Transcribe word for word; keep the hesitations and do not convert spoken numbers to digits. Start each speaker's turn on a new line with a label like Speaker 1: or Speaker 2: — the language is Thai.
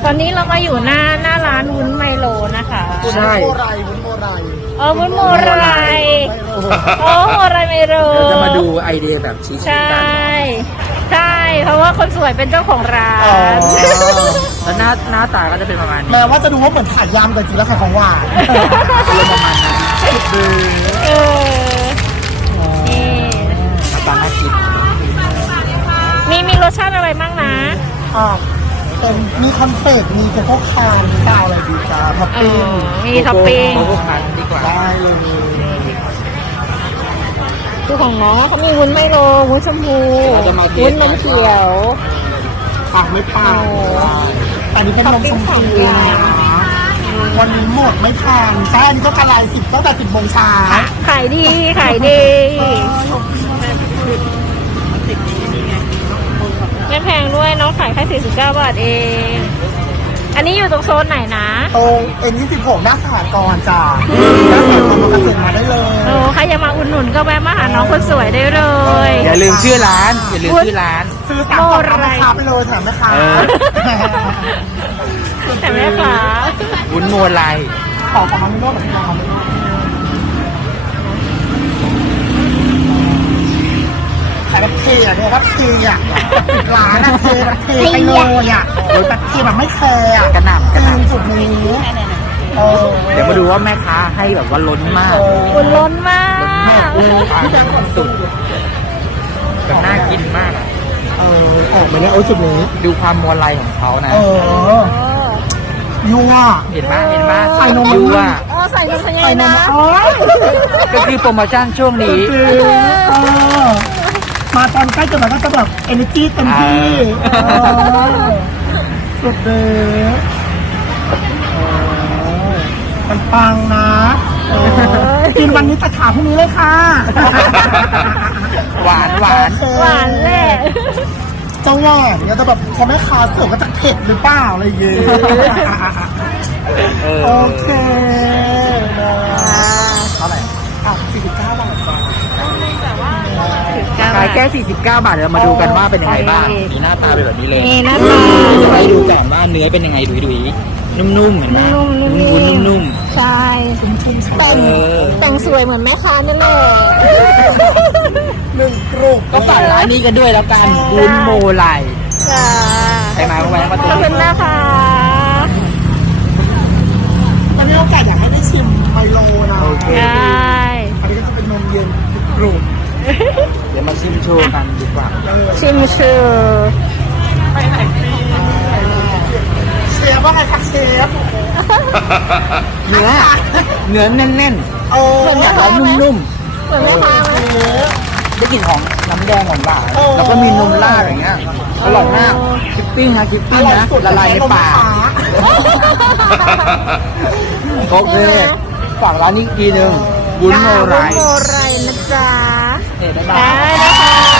Speaker 1: อนนี้เรามาอยู่หน้าหน้าร้านวุ้นไมโลนะคะ
Speaker 2: ใช่
Speaker 3: วุ้นโมไรวุ้นโมไร
Speaker 1: เออวุ้นโมไรโอ้โมไรไมโล
Speaker 2: เดี๋ยวจะมาดูไอเดียแบบชี้
Speaker 1: ใช่
Speaker 2: ๆกัน
Speaker 1: ใช่เพราะว่าคนสวยเป็นเจ้าของร้าน
Speaker 2: แล้วหน้าหน้าตาก็จะเป็นประมาณนี้
Speaker 3: แม้ว่าจะดูว่าเหมือนขายยำแต่จริงแล้วขายของหวาน
Speaker 2: เป็นประมาณนั้น
Speaker 1: เออนี่
Speaker 2: หน้าตาน่ากิน
Speaker 1: มีมีรสชาติอะไรบ้างนะ
Speaker 3: อ่าเป็นมีคอนเฟกต์มีเป็นพวกคานมีข้าวอะไรดีจ้าท็อป
Speaker 1: เอ
Speaker 3: ปิ้ง
Speaker 1: อมีท็อปปิ้ง
Speaker 2: โกโก้คันดีกว่า
Speaker 3: ได้เลย
Speaker 1: คือของน้องเขามีวุ้นไมโลวุ้นชมพูวุ้นนมเขียว
Speaker 3: ปังไม่ปัง
Speaker 1: โอ้
Speaker 3: อันนี้เป็นนมชมพูนะวันนี้หมดไม่ทันใช่อันนี้ก็กระไรสิบตั้งแต่สิบโมงเช้า
Speaker 1: ขายดีขายดี ไม่แพงด้วยน้องขายแค่สี่สิบเก้าบาทเอง อันนี้อยู่ตรงโซนไหนนะ
Speaker 3: ตรงเอ็นยี่สิบหกหน้าสหกรณ์จ้าหน้าสหกรณ์มาเกษตรมาได้เลย
Speaker 1: โอ้ใครอยากมาอุดหนุนก็แวะมาหาน้องคนสวยได้เลย
Speaker 2: อย่าลืมชื่อร้าน อย่าลืมชื่อร้าน
Speaker 3: ซื้อสามกล่องแม่ค้าไปเลยแถมแม่ค้า
Speaker 2: เออ
Speaker 1: แต่แม่ค่ะ
Speaker 2: วุ้นโมไล
Speaker 3: ขอของมันโน้ตหน่อยของมันขายแบบเทอ่ะเนี่ยแบบเทอ่ะร้านอะเทแบบเทไปเลยอ่ะแบบเทแบบไม่แคร์อ่ะ
Speaker 2: กระหน่ำกระหน่ำ
Speaker 3: จุดนี้เออ
Speaker 2: เดี๋ยวมาดูว่าแม่ค้าให้แบบว่าล้นมาก
Speaker 1: อุ่นล้นมาก
Speaker 2: ที่แบบสุดแบบน่ากินมากอะ
Speaker 3: เออออกมาเนี่ยโอ้จุดนี้
Speaker 2: ดูความโมไลของเขานะ
Speaker 3: เออยัว
Speaker 2: เห็นไหมเห็นไหม
Speaker 3: ใส่นม
Speaker 2: ยูว่า
Speaker 1: อ๋อใส่นมทะเล
Speaker 3: ใส่นม
Speaker 1: นะ
Speaker 3: โอ้ย
Speaker 2: ก็คือโปรโมชั่นช่วงนี้
Speaker 3: เออมาตอนใกล้จะแบบก็จะแบบเอเนจีเต็มที่
Speaker 2: อ่า
Speaker 3: เออสุดเลยเออมันปังนะเออกินวันนี้แต่ขาพรุ่งนี้เลยค่ะ
Speaker 2: หวานหวาน
Speaker 3: โอเค
Speaker 1: หวานแหละ
Speaker 3: เจ้าแหล่เนี่ยจะแบบพอแม่ค้าเสิร์ฟก็จะเผ็ดหรือเปล่าอะไรอย่างเงี้ย
Speaker 2: เออ
Speaker 3: โอเคนะเท่าไหร่อ่ะสี่สิบเก้าบาทจ้า
Speaker 2: ขายแค่สี่สิบเก้าบาทเดี๋ยวเรามาดูกันว่าเป็นยังไงบ้างมีหน้าตาเป็นแบบนี้เลย
Speaker 1: นี่หน้าตา
Speaker 2: จะให้ดูก่อนว่าเนื้อเป็นยังไงดุยดุยๆนุ่มๆเห็นไหม
Speaker 1: นุ่มๆ
Speaker 2: วุ้นๆนุ่ม
Speaker 1: ใช่แต่ง
Speaker 2: เออ
Speaker 1: แต่งสวยเหมือนแม่ค้านี่แหละ
Speaker 3: หนึ่งกรุบ
Speaker 2: ๆก็ฝากร้านนี้กันด้วยแล้วกันวุ้นโมไล
Speaker 1: จ้า
Speaker 2: ใช่ไหมแวะมาตร
Speaker 1: ข
Speaker 2: ง
Speaker 1: อบคุณ
Speaker 2: นี้
Speaker 1: นะคะ
Speaker 3: วันนี้โอกาสอยากให้ได้ชิมไมโลนะ
Speaker 2: โอเค
Speaker 1: ได้
Speaker 3: อันนี้ก็จะเป็นนมเย็นกรุบ
Speaker 2: เดี๋ยวมาชิมโชว์กันดีกว่า
Speaker 3: เออ
Speaker 1: ชิมชื่อ
Speaker 3: เชฟว่าไงคะเชฟ
Speaker 2: เนื้อเนื้อแน่น
Speaker 3: เออ
Speaker 2: ๆอยากให้นุ่ม
Speaker 1: เหมือนแม่ค้าไหม
Speaker 2: ๆได้กลิ่นของน้ำแดงหวานหวานๆแล้วก็มีนมราดอย่างเงี้ยอร่อยมากคิปปิ้งนะคิปปิ้งนะละลายในปากโอเคฝากร้านนี้อีกทีหนึ่งวุ้นโมไร
Speaker 1: วุ้นโมไรนะจ๊ะ
Speaker 2: เห็นไหม
Speaker 1: ได้นะคะ